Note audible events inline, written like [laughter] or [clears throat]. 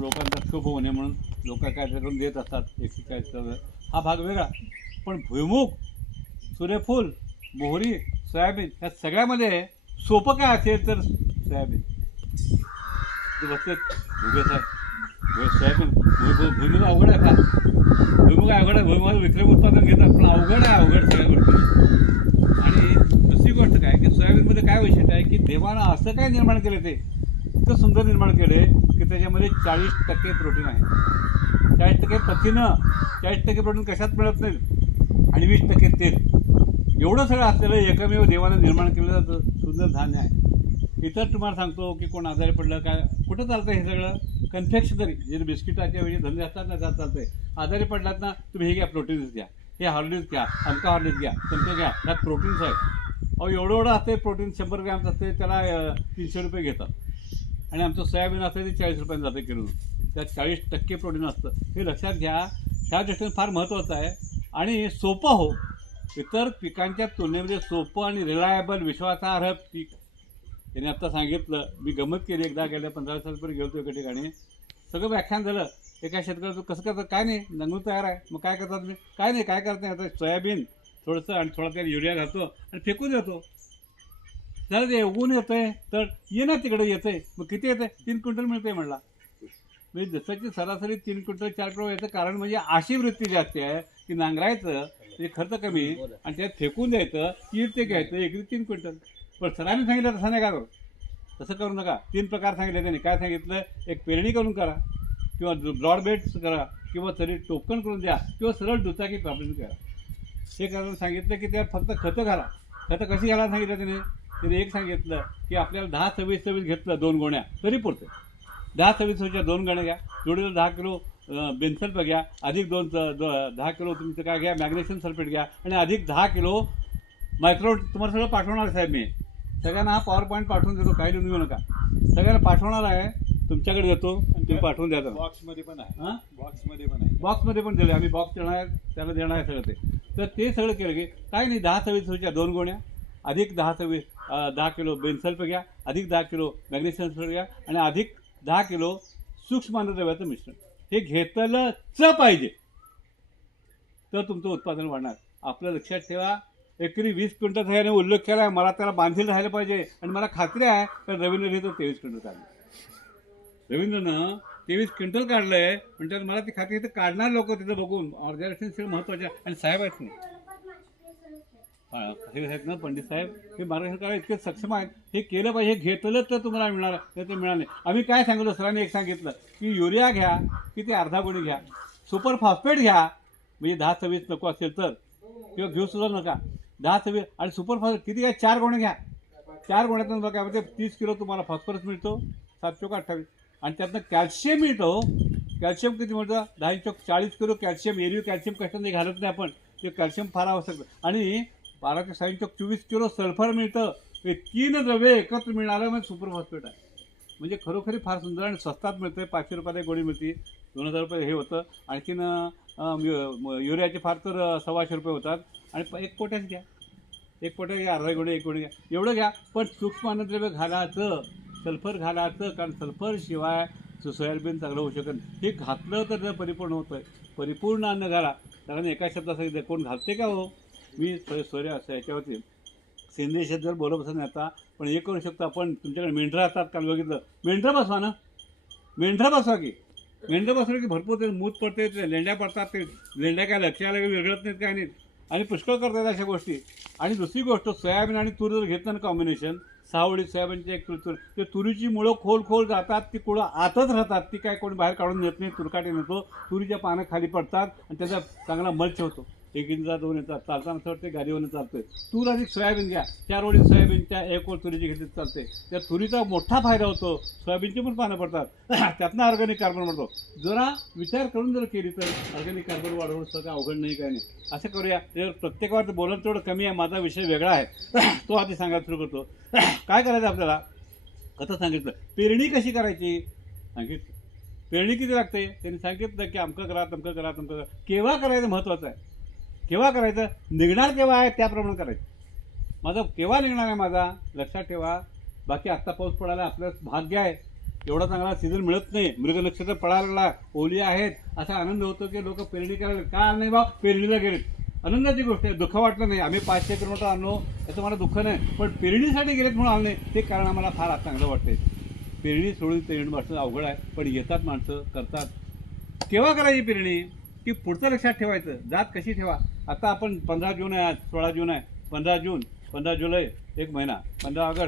लोकांचा क्षोभ होणे म्हणून लोक काय करून देत असतात एक हा भाग वेगळा. पण भुईमुग सूर्यफूल मोहरी सोयाबीन ह्या सगळ्यामध्ये सोपं काय असेल तर सोयाबीन. ते बसते भुगे साहेब. सोयाबीन भुईमुग अवघड आहे का? भुईमुग अवघड आहे भुईमुगाचं विक्रम उत्पादन घेतात पण अवघड आहे अवघड सगळ्या गोष्टी. आणि दुसरी गोष्ट काय की सोयाबीनमध्ये काय वैशिष्ट्य आहे की देवानं असं काय निर्माण केलं ते? इतकं सुंदर निर्माण केले की त्याच्यामध्ये चाळीस टक्के प्रोटीन आहे. चाळीस टक्के प्रथिनं चाळीस टक्के प्रोटीन कशात मिळत नाही आणि वीस टक्के तेल. एवढं सगळं असलेलं एकमेव देवानं निर्माण केलेलं सुंदर धान्य आहे. इतर तुम्हाला सांगतो की कोण आजारी पडलं काय कुठं चालतं हे सगळं? कन्फेक्शनरी जे बिस्किटाच्या वेळी धंदे असतात ना त्यात चालतंय. आजारी पडलात ना तुम्ही हे घ्या प्रोटीन्स घ्या. हे हॉर्लिक्स घ्या अमका हॉर्लिक्स घ्या तुमचं घ्या. त्यात प्रोटीन्स आहेत. अहो एवढं एवढं असते प्रोटीन शंभर ग्रॅम्स असते त्याला तीनशे रुपये घेतात. आणि आमचं सोयाबीन असतं ते चाळीस रुपयाने जातं किलो त्यात चाळीस टक्के प्रोटीन असतं. हे लक्षात घ्या. ह्या दृष्टीने फार महत्त्वाचं आहे. आणि सोपं हो. इतर पिकांच्या तुलनेमध्ये सोपं आणि रिलायबल विश्वासार्ह पीक. याने आत्ता सांगितलं. मी गमत केली एकदा गेल्या पंधरा सालपर्यंत गेलो एका ठिकाणी. सगळं व्याख्यान झालं. एका शेतकऱ्याचं कसं करतं काय नाही. नंगून तयार आहे. मग काय करतात मी काय नाही. काय करत नाही. आता सोयाबीन थोडंसं आणि थोडा त्याला युरिया घालतो आणि फेकून देतो. झालं ते उगून येतंय तर ये ना तिकडे येतंय. मग किती येतंय? तीन क्विंटल मिळते म्हणला. म्हणजे जसं सरासरी तीन क्विंटल चार किलो याचं कारण म्हणजे अशी वृत्ती जास्त आहे की नांगरायचं म्हणजे खर्च कमी आणि त्यात फेकून द्यायचं तीन ते घ्यायचं एकरी तीन क्विंटल. पण सरांनी सांगितलं तसं नाही का करू. तसं करू नका. तीन प्रकार सांगितले त्यांनी. काय सांगितलं? एक पेरणी करून करा किंवा ब्रॉडबेड्स करा किंवा तरी टोकन करून द्या किंवा सरळ दुचाकी प्रॉब्लेम करा. हे कारण सांगितलं की त्यात फक्त खतं घाला. खतं कशी घालायला सांगितलं त्याने. त्याने एक सांगितलं की आपल्याला दहा सव्वीस सव्वीस घेतलं दोन गोण्या तरी पुरते. दहा सव्वीस सव्वीसच्या दोन गोण्या घ्या जोडीला दहा किलो बेन्सल्फ घ्या अधिक दोन दहा किलो तुमचं काय घ्या मॅग्नेशियम सल्फेट घ्या आणि अधिक दहा किलो मायक्रो तुम्हाला सगळं पाठवणार साहेब मी. सगळ्यांना हा पॉवर पॉईंट पाठवून देतो काही लिहून घेऊ नका. सगळ्यांना पाठवणार आहे तुमच्याकडे देतो आणि तुम्ही पाठवून द्या त्यांना. बॉक्समध्ये पण आहे. हां? बॉक्समध्ये पण आहे. बॉक्समध्ये पण दिले आम्ही बॉक्स देणार आहे त्याला देणार आहे सगळं ते. तर ते सगळं केलं की काय नाही दहा सव्वीस सव्वीसच्या दोन गोण्या अधिक दहा सव्वीस दहा किलो बेनसल्फ घ्या अधिक दहा किलो मॅग्नेशियम सल्फेट घ्या आणि अधिक दहा किलो सूक्ष्म अन्नद्रव्याचं मिश्रण. हे घेतलंच पाहिजे. तर तुमचं उत्पादन वाढणार. आपलं लक्षात ठेवा एकरी वीस क्विंटल ह्याने उल्लेख केला आहे मला त्याला बांधील राहायला पाहिजे. आणि मला खात्री आहे तर रवींद्रने तो तेवीस क्विंटल काढलं. रवींद्रनं तेवीस क्विंटल काढलंय म्हणजे मला ती खात्री इथं काढणार लोक तिथं बघून. ऑर्गनायझेशन सगळं महत्त्वाचे आणि साहेब आहेत नाही हे आहेत ना पंडित साहेब? हे महाराष्ट्र इतके सक्षम आहेत. हे केलं पाहिजे हे घेतलं तर तुम्हाला मिळणार तर ते मिळाले आम्ही काय सांगितलं? सरांनी एक सांगितलं की युरिया घ्या की ते अर्धा गुणी घ्या सुपर फॉस्फेट घ्या. म्हणजे दहा सव्वीस नको असेल तर. किंवा घेऊ सुद्धा नका. दहा सव्वीस आणि सुपर फॉस्फेट किती घ्या? चार गुणे घ्या. चार गुण्यातून बघा म्हणजे तीस किलो तुम्हाला फॉस्फरस मिळतो सात चौक अठ्ठावीस? आणि त्यातनं कॅल्शियम मिळतो. कॅल्शियम किती मिळतं? दहा चौक चाळीस किलो कॅल्शियम एरियो कॅल्शियम कशाने घालत नाही आपण. ते कॅल्शियम फार आवश्यक आणि बारा ते साईन चौक चोवीस किलो सल्फर मिळतं. हे तीन द्रव्ये एकत्र मिळणारं म्हणजे सुपर फॉस्फेट आहे. म्हणजे खरोखरी फार सुंदर आणि स्वस्तात मिळतं पाचशे रुपयाला एक गोळी मिळते. दोन हजार रुपये हे होतं. आणखीन यु- युरियाचे फार तर सव्वाशे रुपये होतात. आणि एक पोट्याच घ्या. एक पोट्या घ्या अर्धा गोळी एक गोळी घ्या. एवढं घ्या. पण सूक्ष्म अन्नद्रव्य घालायचं सल्फर घालायचं कारण सल्फर शिवाय सो- सोयाबीन चांगलं होऊ शकत हे घातलं तर परिपूर्ण होतं आहे परिपूर्ण अन्न घाला. कारण एका शब्दासाठी कोण घालते का हो? मी सोऱ्या असं याच्यावरती. सेंद्रिय शेत जर बोलत बसत नाही आता पण हे करू शकतो आपण. तुमच्याकडे मेंढरा असतात काल बघितलं. मेंढरा बसवा ना. मेंढरा बसवा की. मेंढरा बसवलं की भरपूर ते मूत पडते ते लेंड्या पडतात ते लेंड्या काय लक्षाला वेगळत नाहीत काय नाहीत. आणि पुष्कळ करतात अशा गोष्टी. आणि दुसरी गोष्ट सोयाबीन आणि तूर जर घेतलं ना कॉम्बिनेशन सहावडी सोयाबीनची एक तुर तुर ते तुरीची मुळं खोल खोल जातात ती कुळं आतच राहतात ती काय कोणी बाहेर काढून नेत नाही तुरकाटे नेतो तुरीच्या पानं खाली पडतात आणि त्याचा चांगला मल्च होतो. एक इंचा दोन येतात चालताना असं वाटतं गाडीवरून चालतोय. तूर अधिक सोयाबीन घ्या. चार वडी सोयाबीनच्या एक ओळ तुरीची घेतली चालते. त्या तुरीचा मोठा फायदा होतो सोयाबीनची पण पानं पडतात. [clears throat] त्यातनं ऑर्गॅनिक कार्बन वाढतो. जरा विचार करून जर केली तर ऑर्गॅनिक कार्बन वाढवणं सगळं अवघड नाही काय नाही. असं करूया. त्याच्यावर प्रत्येकावर बोलणं तेवढं कमी आहे माझा विषय वेगळा आहे. [clears throat] तो आधी सांगायला सुरू करतो. [clears throat] काय करायचं आपल्याला? आता सांगितलं. पेरणी कशी करायची? सांगितलं. पेरणी किती लागते? त्यांनी सांगितलं की अमकं करा तमकं करा तमकं करा. केव्हा करायचं महत्त्वाचं आहे? केव्हा करायचं? निघणार केव्हा आहे? त्याप्रमाणे करायचं. माझा केव्हा निघणार आहे माझा? लक्षात ठेवा. बाकी आत्ता पाऊस पडायला आपलं भाग्य आहे. एवढा चांगला सीझन मिळत नाही. मृग नक्षत्र पडायला ओली आहेत. असा आनंद होतो की लोक पेरणी करायला का नाही बा पेरणीला गेलेत. आनंदाची गोष्ट आहे. दुःख वाटलं नाही. आम्ही पाचशे किलोमीटर आणलो. याचं मला दुःख नाही. पण पेरणीसाठी गेलेत म्हणून आलं नाही ते कारण आम्हाला फार चांगलं वाटतंय. पेरणी सोडून पेरणी माणसं अवघड आहे. पण येतात माणसं. करतात. केव्हा करायची पेरणी? की पुढचं लक्षात ठेवायचं. जात कशी ठेवा? आता आपण पंधरा जून आहे आज सोळा जून आहे. पंधरा जून पंधरा जुलै एक महिना. पंधरा ऑगस्ट.